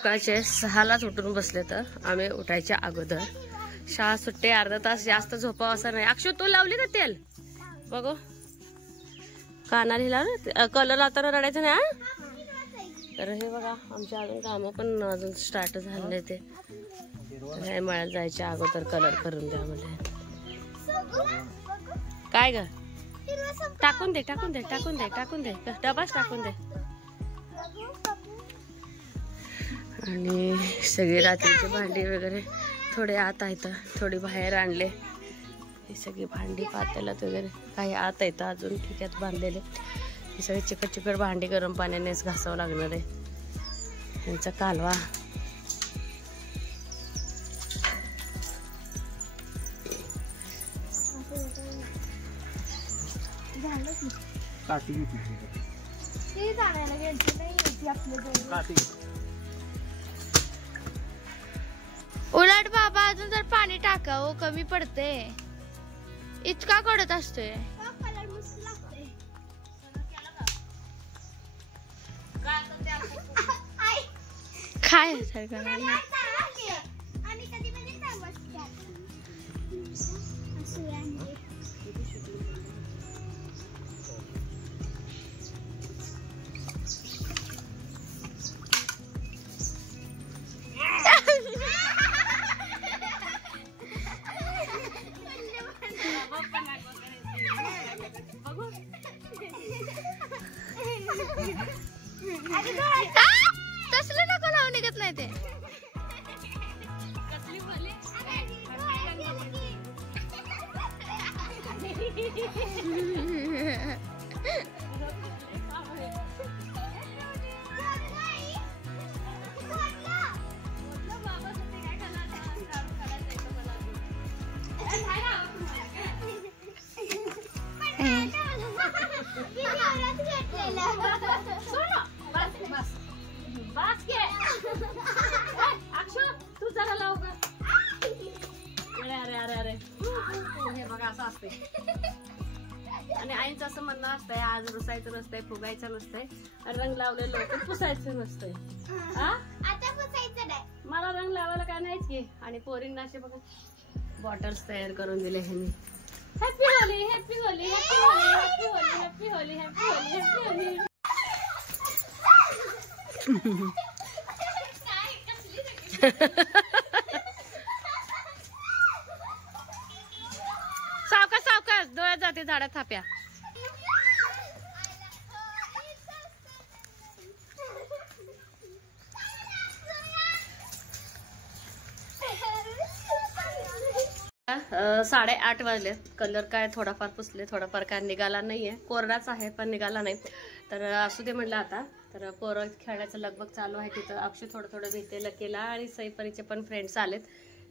सकाळचे 6लाच उठून बसले तर आम्ही उठायच्या अगोदर. शाळा सुट्टे अर्धा तास जास्त झोपावं असं नाही. अक्षु तू लावली का तेल बघू कानाला लावलं कलर लावताना रडायचं ना. तर हे बघा आमच्या अजून कामं पण अजून स्टार्ट झाले ते मळ्यात जायच्या अगोदर कलर करून द्या म्हणजे. काय ग टाकून दे टाकून दे टाकून दे टाकून दे डबाच टाकून दे. आणि सगळी रात्रीची भांडी वगैरे थोडे आत आहेत थोडी बाहेर आणले. ही सगळी भांडी पातेल्यात वगैरे काही आत आहेत अजून ठिक्यात बांधलेले. ही सगळी चिकट चिकट भांडी गरम पाण्यानेच घासावं लागणार आहे. यांचा कालवा उलट बाबा अजून जर पाणी टाकावं कमी पडते. इतका कडत असतोय. काय तसलं नको लावून निघत नाही ते. आणि आईचं असं म्हणणं असतंय आज रुसायचं नसतंय फुगायचं नसतंय रंग लावलेलं लवकर पुसायचं नसतंय. मला रंग लावायला काय नाहीच की. आणि पोरींना असे बघा बॉटल्स तयार करून दिले ह्यांनी. Happy Holy happy Holy happy Holy happy Holy happy Holy happy Holy happy Holy. सावकाश सावकाश डोळ्यात जाते झाडात थाप्या. साडे 8 वाजले. कलर काय थोडाफार पुसले थोडाफार काय निघाला नाहीये. कोरडाच आहे पण निघाला नाही. तर असू दे म्हणलं आता. तर पोरं खेळण्याचं लगबग चालू आहे तिथं. अक्षय थोडं थोडं भेटेल केला आणि सईपरीचे पण फ्रेंड्स आलेत.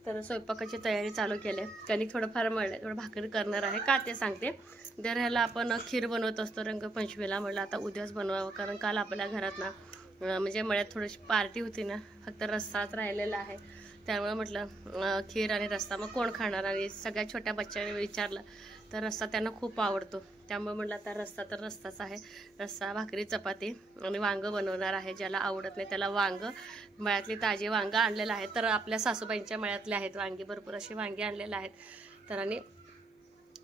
तर स्वयंपाकाची तयारी चालू केली. कणिक थोडंफार मळले थोडं भाकरी करणार आहे का ते सांगते. दर ह्याला आपण खीर बनवत असतो रंगपंचमीला. म्हटलं आता उद्याच बनवावं कारण काल आपल्या घरात ना म्हणजे मळ्यात थोडीशी पार्टी होती ना फक्त रस्साच राहिलेला आहे. त्यामुळे म्हटलं खीर आणि रस्सा मग कोण खाणार. आणि सगळ्या छोट्या बच्चाने विचारलं तर रस्सा त्यांना खूप आवडतो. त्यामुळे म्हटलं आता रस्सा तर रस्साच आहे. रस्सा भाकरी चपाती आणि वांगं बनवणार आहे. ज्याला आवडत नाही त्याला वांगं मळ्यातली ताजी वांगं आणलेलं आहे. तर आपल्या सासूबाईंच्या मळ्यातले आहेत वांगी भरपूर अशी वांगी आणलेले आहेत. तर आणि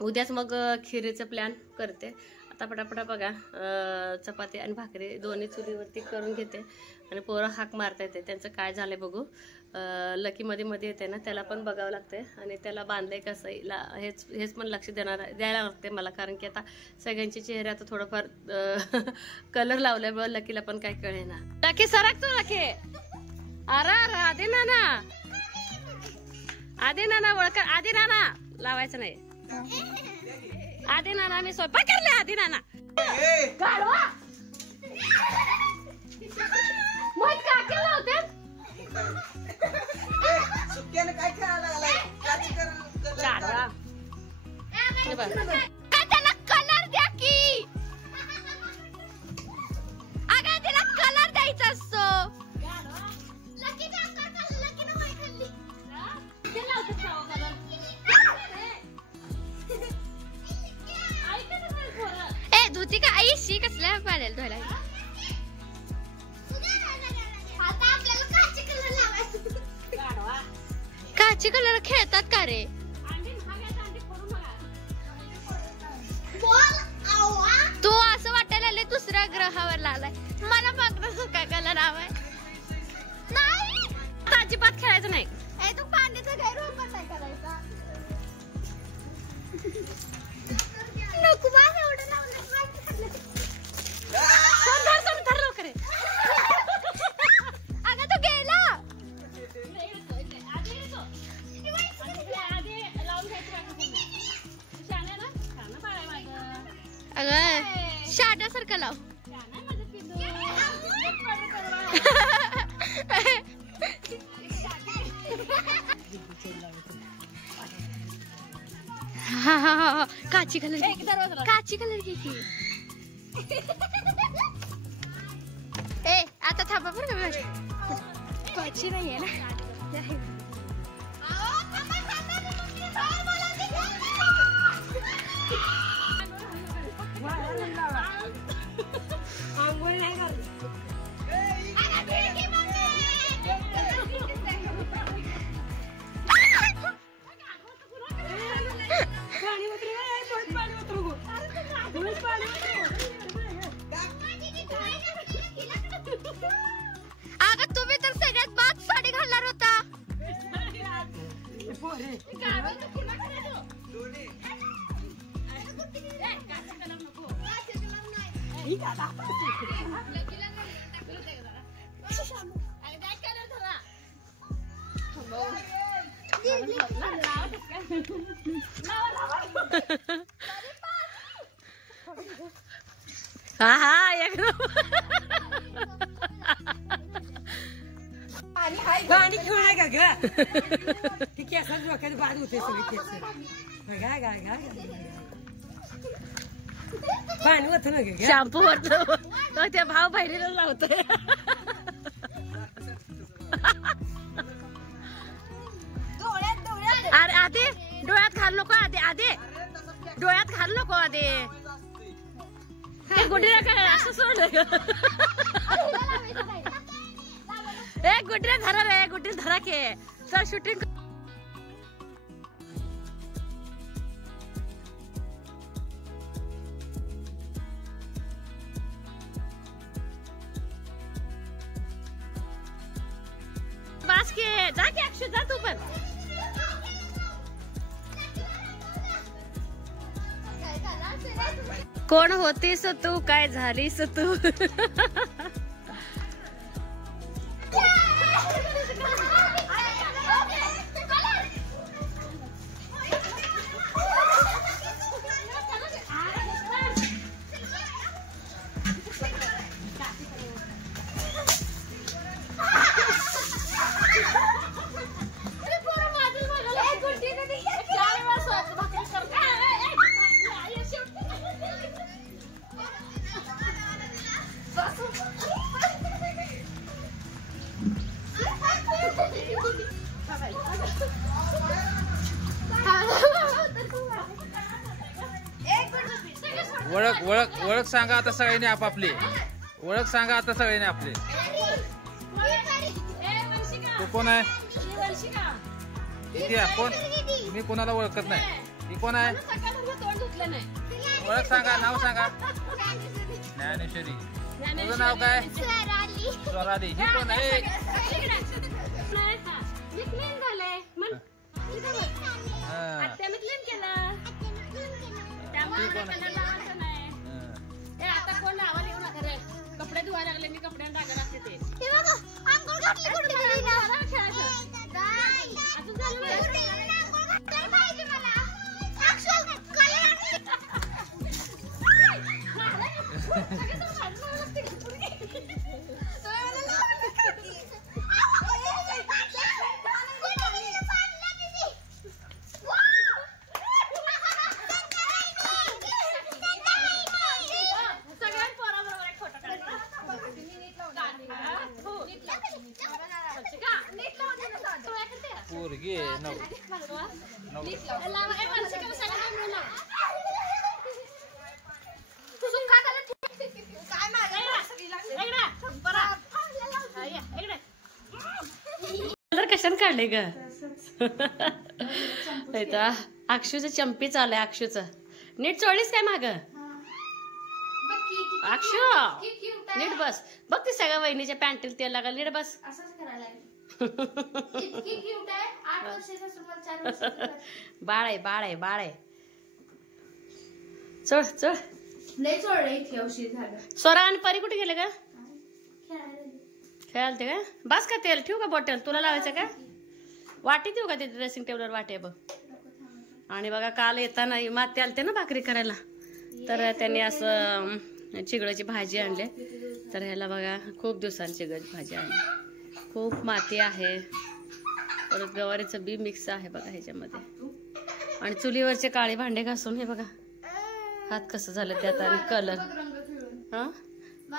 उद्याच मग खिरीचं प्लॅन करते. आता पटापटा बघा चपाती आणि भाकरी दोन्ही चुलीवरती करून घेते. आणि पोरं हाक मारता येते त्यांचं काय झालंय बघू. लकी मध्ये येते ना त्याला पण बघावं लागते. आणि त्याला बांधलंय कसं हेच पण लक्ष द्यायला लागते मला. कारण की आता सगळ्यांचे चेहरे आता थोडंफार कलर लावल्यामुळे लकीला पण काय कळे ना. लकी सरक तू लकी. अरे आधी नाना ओळख आधी नाना लावायचं नाही. आधी नाना मी स्वयंपाक करले. आधी नाना मग का केलं होतं त्याला कलर द्या की. अगं त्याला कलर द्यायचा असतो. ए धुती का आई शी कसल्या पाडेल धुवायला. आता आपल्याला काची कलर खेळतात का रे? तू असं वाटायला लागले दुसऱ्या ग्रहावर आलाय. मला बघ काय कलर हवाय. नाही अजिबात खेळायचं नाही. तू पाण्याचा गैरवापर नाही करायचा. नको बा एवढं लावलं. अगं तू गेला. अगं शाड्यासारखं लाव. हा काची कलर घे की. आता थांबा बरं का. काची नाहीये ना. अगं तुम्ही तर सगळ्यात बाद साडी घालणार होता. हा एकदम पाणी घेऊन आहे का ग? ती केसात डोक्यात बाद होते सगळी केस. पाणी होत ना ग. शॅम्पू वरतो त्या भाव बहिणीला लावतोय. अरे आधी डोळ्यात घाल नको. आधी डोळ्यात घाल नको. आधी गुडीला काय असं सोडलं. गुडीला धरा रे. गुडीला धरा के. चल शूटिंग. बास के जा की अक्षय जा तू पण. कोण होतीस तू काय झालीस तू. ओळख सांगा आता सगळ्यांनी आपापली. ओळख सांगा आता सगळ्यांनी आपली. तू कोण आहे? कोण? मी कोणाला ओळखत नाही. ही कोण आहे? ओळख सांगा. नाव सांगा. ज्ञानेश्वरी. तुझं नाव काय? स्वराली. ही कोण आहे? कपडे धुवायला लागले. मी कपड्यांना टाका लागते ते. पोरगी कशाने काढले ग? इथं अक्षूचं चंपी चालू आहे. अक्षूचं नीट चोळीस काय माग? अक्षू नीट बस. बघ ती सगळ्या वहिनीच्या पॅन्टीला तेल लागल. नीट बस. बाळ आहे बाळ आहे बाळ आहे. चढ चढ. स्वरा आणि परी कुठे गेले का? खेळायला ते का? बस का तेल ठेवू का बॉटल? तुला लावायचं का? वाटी देऊ का ते ड्रेसिंग टेबलवर वाटे बघ. आणि बघा काल येताना माती आलते ना भाकरी करायला, तर त्यांनी असं चिगळाची भाजी आणली. तर ह्याला बघा खूप दिवसांची चिगळाची भाजी आणली. खूप माती आहे, परत गवारीचं बी मिक्स आहे बघा ह्याच्यामध्ये. आणि चुलीवरचे काळे भांडे घासून हे बघा हात कसं झालं त्यात. आणि कलर हा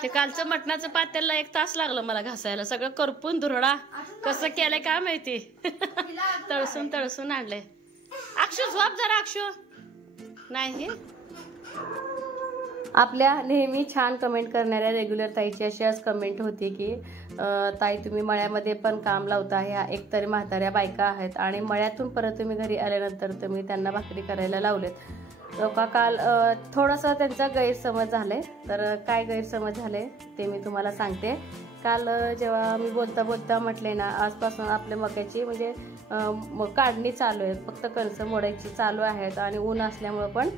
ते कालचं मटणाचं पातेला 1 तास लागलं मला घासायला. सगळं करपून धुरडा कसं केलंय काय माहिती. तळसून तळसून आणलंय. अक्षू झोप जरा. अक्षू नाही. आपल्या नेहमी छान कमेंट करणाऱ्या रेग्युलर ताईची अशी आज कमेंट होती की ताई तुम्ही मळ्यामध्ये पण काम लावता. ह्या एकतरी म्हाताऱ्या बायका आहेत आणि मळ्यातून परत तुम्ही घरी आल्यानंतर तुम्ही त्यांना भाकरी करायला लावलेत. लोका काल थोडासा त्यांचा गैरसमज झालाय. तर काय गैरसमज झाले ते मी तुम्हाला सांगते. काल जेव्हा मी बोलता बोलता म्हटले ना आजपासून आपल्या मक्याची म्हणजे काढणी चालू आहे, फक्त कणसं मोडायची चालू आहेत आणि ऊन असल्यामुळं पण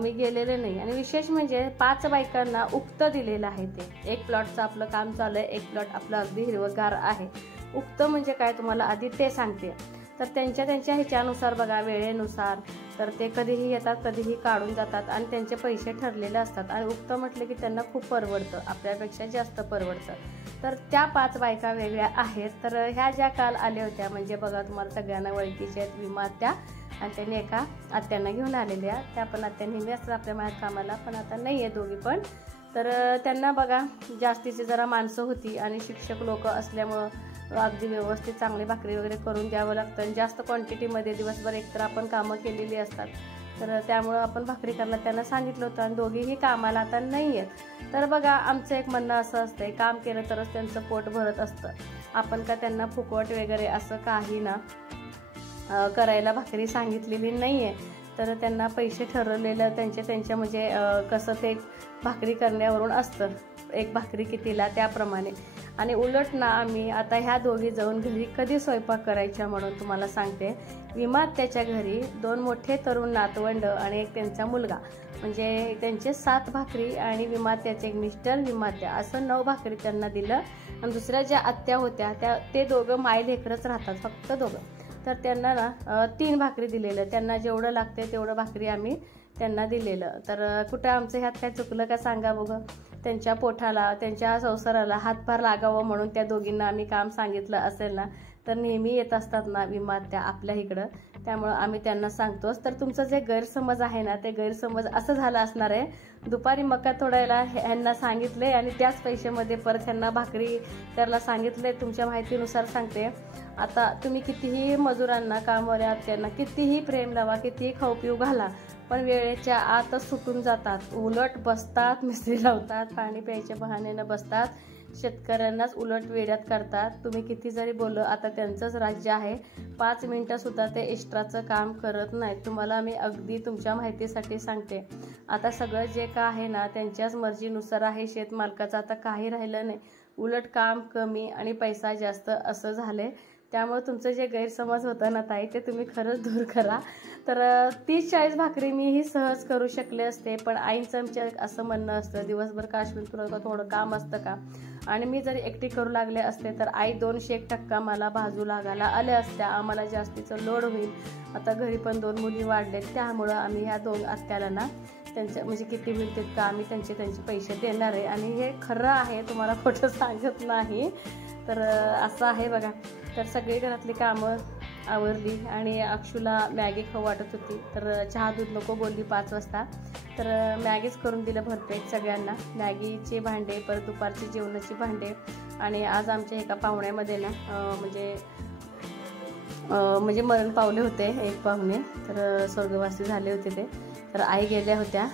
मी गेलेले नाही. आणि विशेष म्हणजे 5 बायकांना उक्त दिलेलं आहे. ते 1 प्लॉटचं आपलं काम चालू आहे, 1 प्लॉट आपलं अगदी हिरवगार आहे. उक्त म्हणजे काय तुम्हाला आधी ते सांगते. तर त्यांच्या ह्याच्यानुसार बघा वेळेनुसार तर ते कधीही येतात कधीही काढून जातात आणि त्यांचे पैसे ठरलेले असतात. आणि उक्त म्हटलं की त्यांना खूप परवडतं, आपल्यापेक्षा जास्त परवडतं. तर त्या 5 बायका वेगळ्या आहेत. तर ह्या ज्या काल आल्या होत्या म्हणजे बघा तुम्हाला सगळ्यांना ओळखीच्या आहेत विमा आत्या. आणि त्यांनी एका आत्यांना घेऊन आलेल्या. त्या पण आत्या नेहमी असतात आपल्या मळ्यात कामाला, पण आता नाही आहे दोघी पण. तर त्यांना बघा जास्तीची जरा माणसं होती आणि शिक्षक लोक असल्यामुळं अगदी व्यवस्थित चांगली भाकरी वगैरे करून द्यावं लागतं. आणि जास्त क्वांटिटीमध्ये दिवसभर एकतर आपण कामं केलेली असतात, तर त्यामुळं आपण भाकरी करायला त्यांना सांगितलं होतं. आणि दोघीही कामाला आता नाही आहेत. तर बघा आमचं एक म्हणणं असं असतंय काम केलं तरच त्यांचं पोट भरत असतं. आपण का त्यांना फुकट वगैरे असं काही ना करायला भाकरी सांगितलेली नाही आहे. तर त्यांना पैसे ठरवलेलं त्यांच्या म्हणजे कसं ते भाकरी करण्यावरून असतं, एक भाकरी कितीला त्याप्रमाणे. आणि उलट ना आम्ही आता ह्या दोघी जाऊन घरी कधी स्वयंपाक करायच्या म्हणून तुम्हाला सांगते. विमा त्याच्या घरी 2 मोठे तरुण नातवंड आणि एक त्यांचा मुलगा म्हणजे त्यांचे 7 भाकरी आणि विमा त्याचे एक मिस्टर विमात्या असं 9 भाकरी त्यांना दिलं. आणि दुसऱ्या ज्या आत्या होत्या ते दोघं माय लेकरच राहतात फक्त दोघं. तर त्यांना ना 3 भाकरी दिलेलं. त्यांना जेवढं लागते तेवढं भाकरी आम्ही त्यांना दिलेलं. तर कुठं आमचं ह्यात काय चुकलं का सांगा बघं. त्यांच्या पोटाला त्यांच्या संसाराला हातभार लागावं म्हणून त्या दोघींना आम्ही काम सांगितलं असेल ना तर नेहमी येत असतात ना विमा त्या आपल्या इकडं, त्यामुळं आम्ही त्यांना सांगतोच. तर तुमचं जे गैरसमज आहे ना ते गैरसमज असं झालं असणार आहे. दुपारी मका तोडायला ह्यांना सांगितले आणि त्याच पैशामध्ये परत ह्यांना भाकरी त्याला सांगितले. तुमच्या माहितीनुसार सांगते. आता तुम्ही कितीही मजुरांना कामवाल्या त्यांना कितीही प्रेम लावा कितीही खाऊ पिऊ घाला पण वेळेच्या आतच सुटून जातात. उलट बसतात, मिस्त्री लावतात, पाणी प्यायच्या बहाण्यानं बसतात, शेतकऱ्यांनाच उलट वेड्यात करतात. तुम्ही किती जरी बोललं आता त्यांचंच राज्य आहे, 5 मिनिटं सुद्धा ते एक्स्ट्राचं काम करत नाहीत. तुम्हाला मी अगदी तुमच्या माहितीसाठी सांगते. आता सगळं जे का आहे ना त्यांच्याच मर्जीनुसार आहे. शेतमालकाचं आता काही राहिलं नाही, उलट काम कमी आणि पैसा जास्त असं झाले. त्यामुळे तुमचं जे गैरसमज होतं ना ताई ते तुम्ही खरंच दूर करा. तर 30-40 भाकरी मीही सहज करू शकले असते, पण आईंचं आमच्या असं म्हणणं असतं दिवसभर काश्मीर तुला थोडं काम असतं का. आणि मी जरी एकटी करू लागले असते तर आई 200% मला बाजू लागायला आल्या असत्या. आम्हाला जास्तीचं लोड होईल. आता घरी पण 2 मुली वाढलेत, त्यामुळं आम्ही ह्या 2 आत्याला ना त्यांच्या म्हणजे किती होईल तितकं आम्ही त्यांचे पैसे देणार आहे. आणि हे खरं आहे, तुम्हाला खोटं सांगत नाही. तर असं आहे बघा. तर सगळी घरातली कामं आवरली आणि अक्षूला मॅगी खाऊ वाटत होती. तर चहा दूध नको बोलली 5 वाजता. तर मॅगीच करून दिलं भरपेट सगळ्यांना. मॅगीचे भांडे, परत दुपारची जेवणाची भांडे. आणि आज आमच्या एका पाहुण्यामध्ये ना म्हणजे मरण पावले होते एक पाहुणे, तर स्वर्गवासी झाले होते ते. तर आई गेल्या होत्या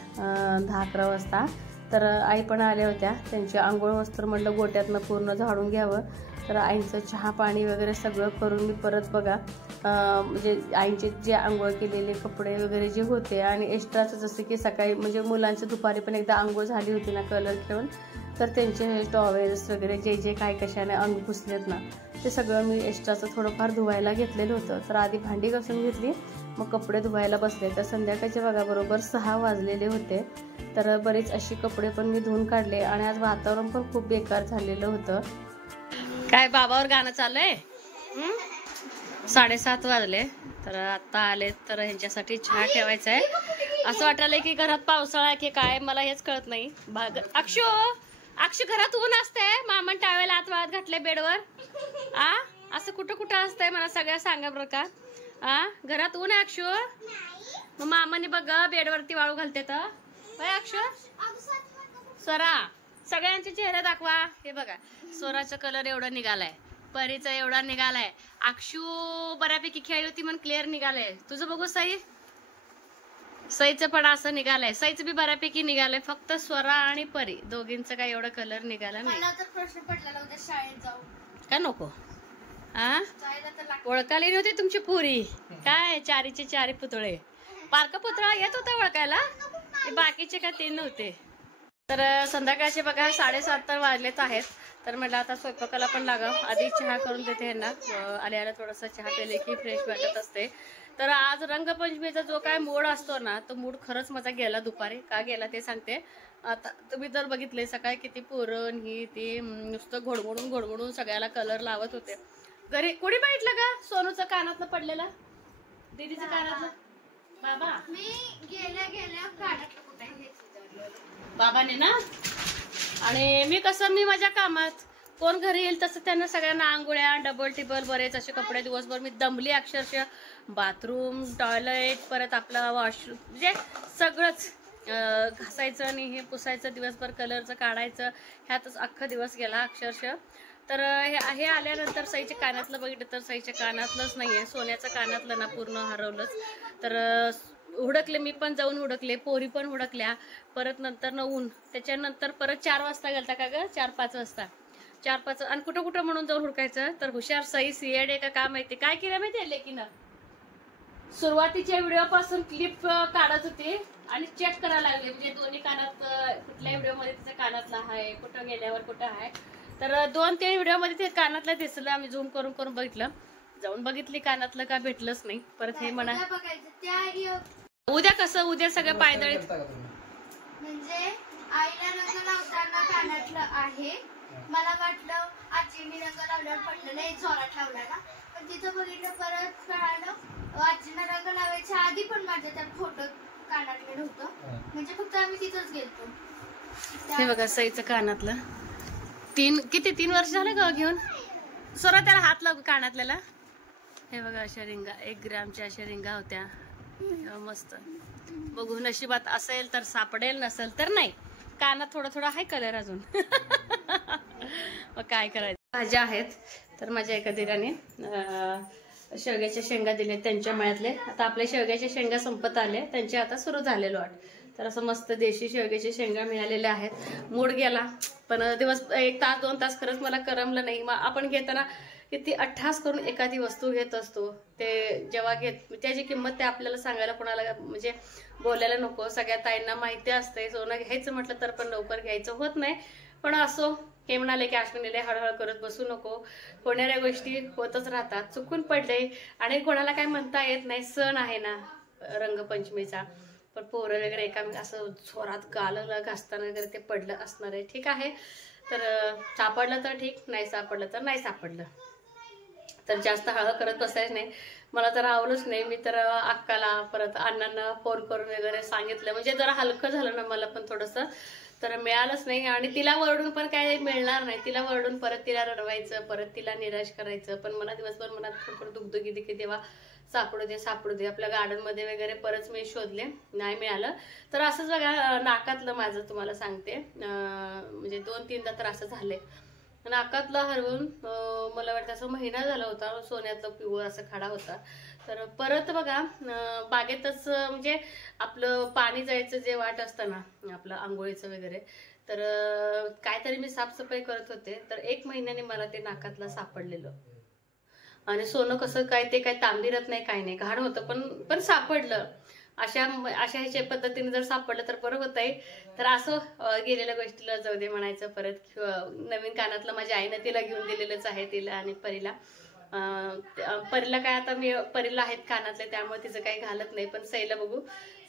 10-11 वाजता. तर आई पण आल्या होत्या. त्यांची आंघोळ वस्त्र म्हणलं गोट्यातनं पूर्ण झाडून घ्यावं. तर आईंचं चहा पाणी वगैरे सगळं करून मी परत बघा म्हणजे आईंचे जे आंघोळ केलेले कपडे वगैरे जे होते आणि एक्स्ट्राचं जसं की सकाळी म्हणजे मुलांचं दुपारी पण एकदा आंघोळ झाली होती ना कलर खेळून, तर त्यांचे हे टॉवेल्स वगैरे जे जे काय कशाने अंग पुसलेत ना ते सगळं मी एक्स्ट्राचं थोडंफार धुवायला घेतलेलं होतं. तर आधी भांडी घासून घेतली, मग कपडे धुवायला बसले. तर संध्याकाळचे बघा बरोबर 6 वाजलेले होते. तर बरेच अशी कपडे पण मी धुवून काढले आणि आज वातावरण पण खूप बेकार झालेलं होतं. काय बाबावर गाणं चाललंय? 7:30 वाजले. तर आता आले तर ह्यांच्यासाठी चहा ठेवायचा आहे. असं वाटायलंय की घरात पावसाळा आहे की काय, मला हेच कळत नाही. अक्षू घरात ऊन असतंय, मामन टावेल आत वाळत घातले बेडवर. असं कुठं कुठं असतंय मला सगळ्या सांगा बरं का. घरात ऊन आहे अक्षू? मग मामाने बघ बेडवरती वाळू घालते तर अक्षू. स्वरा सगळ्यांचे चेहरे दाखवा. हे बघा स्वराचा कलर एवढा निघालाय, परीचा एवढा निघालाय, अक्षू बऱ्यापैकी खेळली होती म्हणून क्लिअर निघालाय. तुझं बघू सईचं पण असं निघालंय, सईचं बी बऱ्यापैकी निघालंय. फक्त स्वरा आणि परी दोघींचं काय एवढं कलर निघाला नाही. मला तर प्रश्न पडलेला होता शाळेत जाऊ का नको. ओळखायला नव्हती तुमची पुरी काय, चारीचे चारी पुतळे. पारका पुतळा येत होता ओळखायला, बाकीचे काय ते नव्हते. तर संध्याकाळचे बघा 7:30 वाजलेत आहेत. तर म्हटलं आता स्वयंपाकाला पण लागावं. आधी चहा करून देते ह्यांना, आल्या थोडासा चहा पिले की फ्रेश वाटत असते. तर आज रंगपंचमीचा जो काय मूड असतो ना, तो मूड खरंच माझा गेला दुपारी. का गेला ते सांगते. आता तुम्ही जर बघितले सकाळी किती पुरण ही ते नुसतं घोडघोडून सगळ्याला कलर लावत होते. घरी कोणी बघितलं का सोनूचं कानातलं पडलेलं, दीदीचं कानातलं? बाबा मी गेल्या बाबाने ना. आणि मी माझ्या कामात, कोण घरी येईल तसं त्यांना सगळ्यांना आंघोळ्या डबल टिबल बरेच असे कपडे. दिवसभर मी दमली अक्षरशः. बाथरूम टॉयलेट परत आपला वॉशरूम म्हणजे सगळंच घासायचं आणि हे पुसायचं, दिवसभर कलरचं काढायचं, ह्यातच अख्खा दिवस गेला अक्षरशः. तर हे आल्यानंतर सईच्या कानातलं बघितलं तर सईच्या कानातलंच नाहीये, सोन्याचं कानातलं ना पूर्ण हरवलंच. तर हुडकले, मी पण जाऊन हुडकले, पोरी पण हुडकल्या. परत नंतर ऊन, त्याच्यानंतर परत 4 वाजता गेलता का ग, 4-5 वाजता 4-5 आणि कुठं कुठं म्हणून जाऊन हुडकायचं. तर हुशार सई सीएड आहे का माहिती काय केलं माहिती लेकीनं, सुरुवातीच्या व्हिडिओ पासून क्लिप काढत होती आणि चेक करायला लागले. म्हणजे दोन्ही कानात कुठल्या व्हिडिओ मध्ये तिच्या कानातला आहे, कुठं गेल्यावर कुठं आहे. तर 2-3 व्हिडिओ मध्ये ते कानातलं दिसलं. आम्ही झूम करून बघितलं, जाऊन बघितली कानातलं का भेटलंच नाही. परत हे म्हणा उद्या कसं, उद्या सगळं पायदळीत. म्हणजे आईला रंग लावताना कानातलं आहे. मला वाटलं आजीने रंग लावल्यावर पडलं नाही, जोरात लावला ना. पण तिथं बघितलं परत कळालं आजीनं रंग लावायच्या आधी पण माझ्या त्या फोटो कानातलं नव्हतं. म्हणजे फक्त आम्ही तिथंच गेलतो. हे बघा सईचं कानातलं 3 वर्ष झालं ग घेऊन. स्वरा त्याला हात लावू कानातल्याला. हे बघा अशा रिंगा 1 ग्रॅमच्या अशा रिंगा होत्या मस्त. बघू नशिबात असेल तर सापडेल, नसेल तर नाही. कानात थोडा आहे कलर अजून. मग काय करायचं. भाज्या आहेत तर माझ्या एका दिराने शेवग्याच्या शेंगा दिले त्यांच्या मळ्यातले. आता आपल्या शेवग्याच्या शेंगा संपत आले, त्यांचे आता सुरू झालेलो वाट. तर असं मस्त देशी शेवग्याच्या शेंगा मिळालेल्या आहेत. मूड गेला पण दिवस 1 तास 2 तास खरंच मला करमलं नाही. मग आपण घेताना किती अठ्ठास करून एखादी वस्तू घेत असतो, ते जेव्हा त्याची किंमत ते आपल्याला सांगायला कोणाला म्हणजे बोलायला नको. सगळ्या ताईंना माहिती असते सोनं घ्यायचं म्हटलं तर पण लवकर घ्यायचं होत नाही. पण असो, हे म्हणाले की अश्विनीला हळहळ करत बसू नको, होणाऱ्या गोष्टी होतच राहतात. चुकून पडले आणि कोणाला काय म्हणता येत नाही. सण आहे ना रंगपंचमीचा, पण पोरं वगैरे एकामेक असं जोरात गालला घासताना वगैरे ते पडलं असणार आहे. ठीक आहे, तर सापडलं तर ठीक, नाही सापडलं तर नाही सापडलं. तर जास्त हळहळ करत बसायचं नाही. मला तर आवडलंच नाही. मी तर अक्काला परत अण्णांना फोन करून वगैरे सांगितलं, म्हणजे जरा हलकं झालं ना मला पण थोडंसं. तर मिळालंच नाही आणि तिला वरडून पण काय मिळणार नाही. तिला वरडून परत तिला रडवायचं, परत तिला निराश करायचं. पण मला दिवसभर मनात थोडं दुखदुखी की तेव्हा सापडू दे आपल्या गार्डन मध्ये वगैरे. परत मी शोधले, नाही मिळालं. तर असंच बघा नाकातलं माझं तुम्हाला सांगते, म्हणजे 2-3दा तर असं झालंय. नाकातला हरवून मला वाटतं असं महिना झाला होता. सोन्यातलं पिवळं असं खडा होता. तर परत बघा बागेतच म्हणजे आपलं पाणी जायचं जे वाट असतं ना आपलं आंघोळीचं वगैरे, तर काहीतरी मी साफसफाई करत होते, तर 1 महिन्याने मला ते नाकातलं सापडलेलं. आणि सोनं कसं काय ते काय तांबिरत नाही, काय नाही, घाण होतं पण सापडलं. अशा ह्याच्या पद्धतीने जर सापडलं तर बरं होत आहे. तर असं गेलेल्या गोष्टीला जाऊ दे म्हणायचं. परत नवीन कानातलं माझ्या आईनं तिला घेऊन दिलेलंच आहे, तिला आणि परीला. परीला काय आता मी परीला आहेत कानातले, त्यामुळे तिचं काही घालत नाही. पण सईला बघू,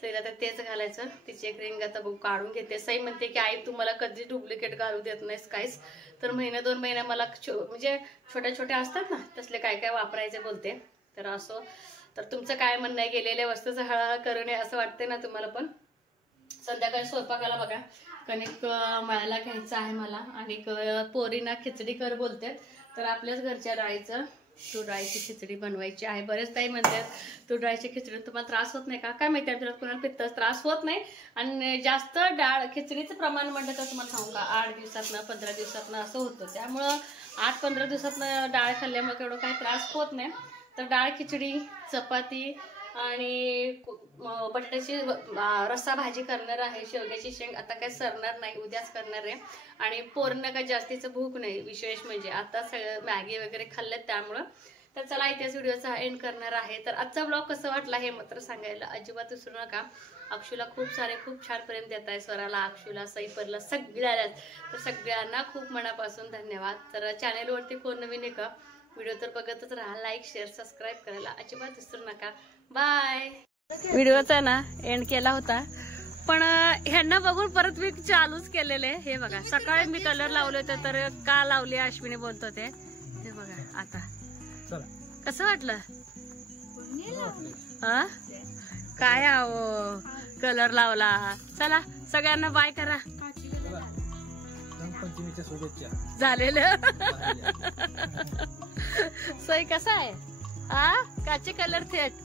सईला तर तेच घालायचं. तिची एक रिंग आता बघू काढून घेते. सई म्हणते की आई तू मला कधी डुप्लिकेट घालू देत नाहीस काहीच. तर 1-2 महिना मला म्हणजे छोट्या छोट्या असतात ना तसले काय काय वापरायचे बोलते. तर असं, तर तुमचं काय म्हणणं आहे, गेलेल्या वस्तूचं हळहळ करू नये असं वाटते ना तुम्हाला पण. संध्याकाळी स्वयंपाकाला बघा कणिक मळायला घ्यायचं आहे मला. आणि पोरीना खिचडी कर बोलते, तर आपल्याच घरच्या डाळीचं तूर डाळीची खिचडी बनवायची आहे. बरेच ताई म्हणतात तूर डाळीची खिचडी तुम्हाला त्रास होत नाही का, काय माहिती, आपल्याला कोणाला पित्ताचा त्रास होत नाही. आणि जास्त डाळ खिचडीचं प्रमाण म्हणलं तर तुम्हाला सांगू का 8 दिवसातनं 15 दिवसातनं असं होतं. त्यामुळं 8-15 दिवसातनं डाळ खाल्ल्यामुळे एवढं काही त्रास होत नाही. तर डाळ खिचडी, चपाती आणि बटाट्याची रस्सा भाजी करणार आहे. शेवग्याची शेंग आता काय सरणार नाही, उद्याच करणार आहे. आणि पोरांना काय जास्तीचं भूक नाही, विशेष म्हणजे आता सगळं मॅगी वगैरे खाल्लं त्यामुळं. तर चला इथेच व्हिडिओचा एंड करणार आहे. तर आजचा ब्लॉग कसं वाटला हे मात्र सांगायला अजिबात विसरू नका. अक्षूला खूप छान प्रेम देत आहे, स्वराला, अक्षूला, सईपरला, सगळ्यालाच. तर सगळ्यांना खूप मनापासून धन्यवाद. तर चॅनेलवरती कोण नवीन आहे का, व्हिडिओ तर बघतच राहा. लाईक, शेअर, सबस्क्राईब करायला अजिबात विसरू नका. बाय. व्हिडिओचा ना एंड केला होता, पण ह्यांना बघून परत मी चालूच केलेले. हे बघा, सकाळी मी कलर लावले होते, तर का लावले अश्विनी बोलत होते. ते बघा आता कसं वाटलं. काय आहो कलर लावला. चला सगळ्यांना बाय करा. पंचमीच्या शुभेच्छा. झालेलं सई कसा आहे. काचे कलर थेट